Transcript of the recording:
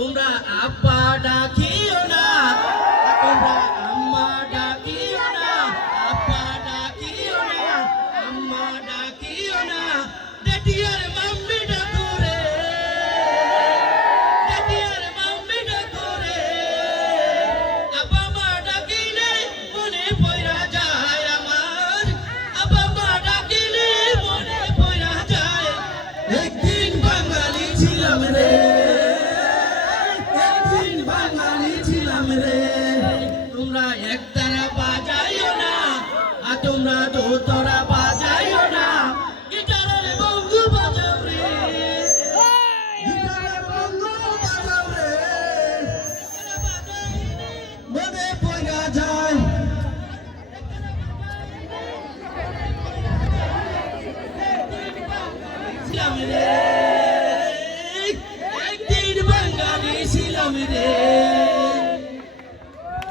তোমরা আব্বা ডাকিও না, তোমরা আম্মা ডাকিও না, আব্বা ডাকিও না, আম্মা ডাকিও না, ড্যাডি আর মাম্মি ডাকো রে, ড্যাডি আর মাম্মি ডাকো রে। আব্বা মা ডাকিলে মনে পয়রা যায় আমার, আব্বা মা ডাকিলে মনে পয়রা যায়। একদিন বাঙালি ছিলাম রে, একদিন বাঙালি ছিলাম রে। তোমরা একতারা বাজাইও না, আর তোমরা দোতারা বাজাইও না, গিটারের বঙ্গু বাজাও রে, গিটারের বঙ্গু বাজাও রে। মনে পয়রা যায়, ছিলাম রে।